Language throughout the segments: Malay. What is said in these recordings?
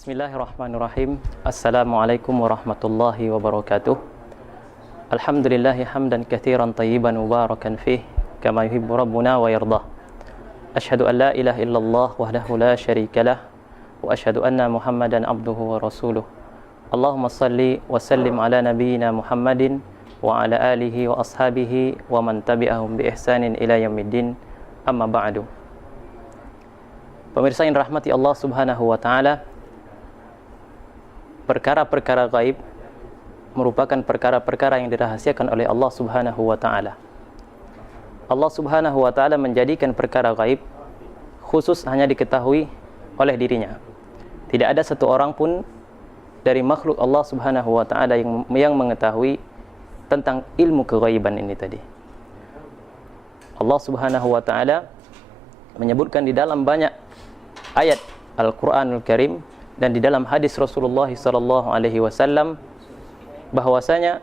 Bismillahirrahmanirrahim. Assalamualaikum warahmatullahi wabarakatuh. Alhamdulillahi hamdan katsiran tayyiban mubarakan fih kama yuhibbu rabbuna wa yardah. Asyhadu an la ilaha illallah wahdahu la syarikalah wa asyhadu anna Muhammadan abduhu wa rasuluh. Allahumma salli wa sallim ala nabiyyina Muhammadin wa ala alihi wa ashabihi wa man tabi'ahum bi ihsanin ila yaumiddin. Amma ba'du. Pemirsa yang rahmati Allah Subhanahu wa taala, perkara-perkara gaib merupakan perkara-perkara yang dirahasiakan oleh Allah Subhanahu wa taala. Allah Subhanahu wa taala menjadikan perkara gaib khusus hanya diketahui oleh dirinya. Tidak ada satu orang pun dari makhluk Allah Subhanahu wa taala yang mengetahui tentang ilmu kegaiban ini tadi. Allah Subhanahu wa taala menyebutkan di dalam banyak ayat Al-Qur'anul Karim dan di dalam hadis Rasulullah sallallahu alaihi wasallam bahwasanya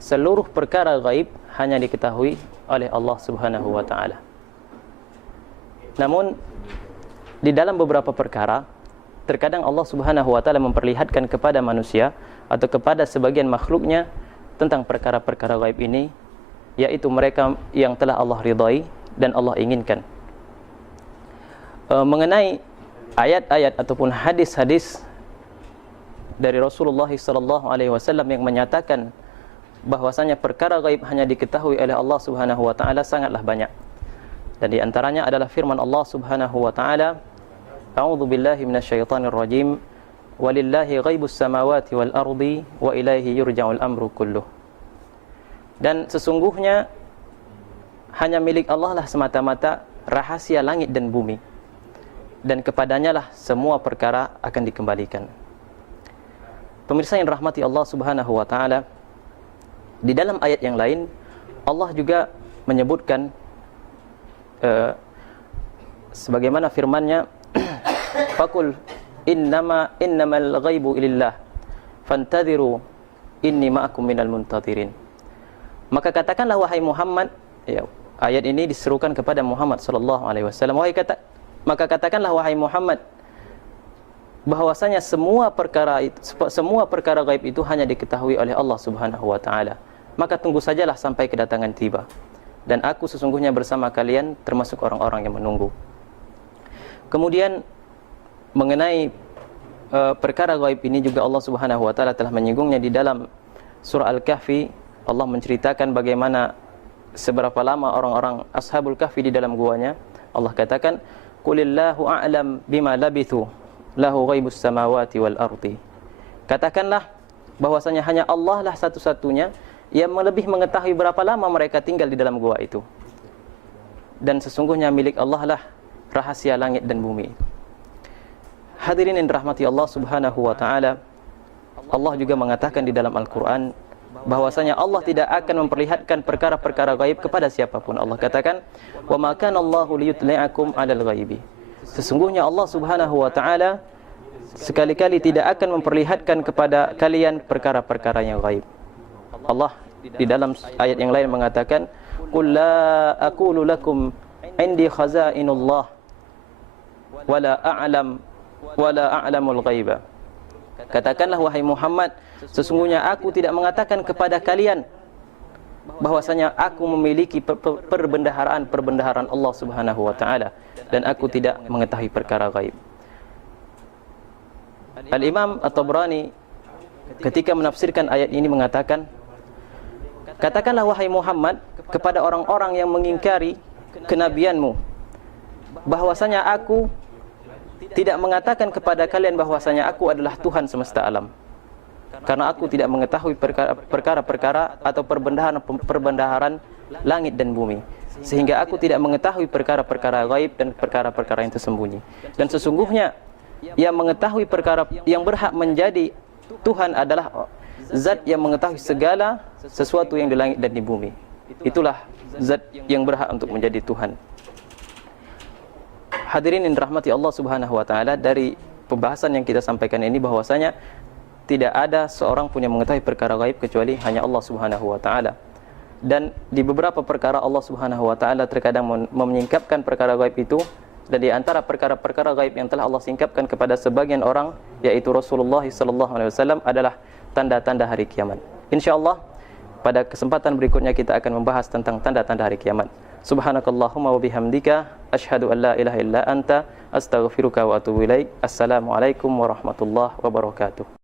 seluruh perkara gaib hanya diketahui oleh Allah Subhanahu wa taala. Namun di dalam beberapa perkara terkadang Allah Subhanahu wa taala memperlihatkan kepada manusia atau kepada sebagian makhluknya tentang perkara-perkara gaib ini, yaitu mereka yang telah Allah ridai dan Allah inginkan. Mengenai ayat-ayat ataupun hadis-hadis dari Rasulullah sallallahu alaihi wasallam yang menyatakan bahwasanya perkara gaib hanya diketahui oleh Allah Subhanahu wa taala sangatlah banyak. Dan di antaranya adalah firman Allah Subhanahu wa taala, A'udzu billahi minasyaitonir rajim, walillahi ghaibus samawati wal ardi wa ilaihi yurja'ul amru kulluh. Dan sesungguhnya hanya milik Allah lah semata-mata rahasia langit dan bumi, dan kepadanya lah semua perkara akan dikembalikan. Pemirsa yang rahmati Allah Subhanahu wa taala, di dalam ayat yang lain Allah juga menyebutkan sebagaimana firman-Nya, Faqul innamal ghaibu lillah fantadhiru inni ma'akum minal muntadhirin. Maka katakanlah wahai Muhammad, ya, ayat ini diserukan kepada Muhammad sallallahu alaihi wasallam. Maka katakanlah wahai Muhammad bahwasanya semua perkara gaib itu hanya diketahui oleh Allah Subhanahu wa taala. Maka tunggu sajalah sampai kedatangan tiba, dan aku sesungguhnya bersama kalian termasuk orang-orang yang menunggu. Kemudian mengenai perkara gaib ini juga Allah Subhanahu wa taala telah menyinggungnya di dalam surah Al-Kahfi. Allah menceritakan bagaimana seberapa lama orang-orang Ashabul Kahfi di dalam guanya. Allah katakan, Qulillahu a'lam bima labithu lahu ghaibus samawati wal ardi. Katakanlah bahwasanya hanya Allah lah satu-satunya yang lebih mengetahui berapa lama mereka tinggal di dalam gua itu. Dan sesungguhnya milik Allah lah rahasia langit dan bumi. Hadirin yang dirahmati Allah Subhanahu wa taala, Allah juga mengatakan di dalam Al-Qur'an bahwasanya Allah tidak akan memperlihatkan perkara-perkara gaib kepada siapapun. Allah katakan, "Wa ma kana Allahu liyutli'akum 'alal ghaibi." Sesungguhnya Allah Subhanahu wa taala sekali-kali tidak akan memperlihatkan kepada kalian perkara-perkara yang gaib. Allah di dalam ayat yang lain mengatakan, "Qul la aqulu lakum 'indi khazainullah wa la a'lamul ghaiba." Katakanlah wahai Muhammad, sesungguhnya aku tidak mengatakan kepada kalian bahwasanya aku memiliki perbendaharaan Allah Subhanahu wa taala, dan aku tidak mengetahui perkara gaib. Al-Imam At-Tabrani ketika menafsirkan ayat ini mengatakan, katakanlah wahai Muhammad kepada orang-orang yang mengingkari kenabianmu bahwasanya aku tidak mengatakan kepada kalian bahwasanya aku adalah Tuhan semesta alam, karena aku tidak mengetahui perkara-perkara atau perbendaharaan langit dan bumi, sehingga aku tidak mengetahui perkara-perkara gaib dan perkara-perkara yang tersembunyi. Dan sesungguhnya yang mengetahui perkara yang berhak menjadi Tuhan adalah zat yang mengetahui segala sesuatu yang di langit dan di bumi. Itulah zat yang berhak untuk menjadi Tuhan. Hadirin yang dirahmati Allah Subhanahu wa taala, dari pembahasan yang kita sampaikan ini bahwasanya tidak ada seorang pun yang mengetahui perkara gaib kecuali hanya Allah Subhanahu wa taala. Dan di beberapa perkara Allah Subhanahu wa taala terkadang menyingkapkan perkara gaib itu Dan di antara perkara-perkara gaib yang telah Allah singkapkan kepada sebagian orang, yaitu Rasulullah SAW, adalah tanda-tanda hari kiamat. InsyaAllah pada kesempatan berikutnya kita akan membahas tentang tanda-tanda hari kiamat. Subhanakallahumma wa bihamdika asyhadu an la ilaha illa anta astaghfiruka wa atubu ilaik. Assalamualaikum warahmatullahi wabarakatuh.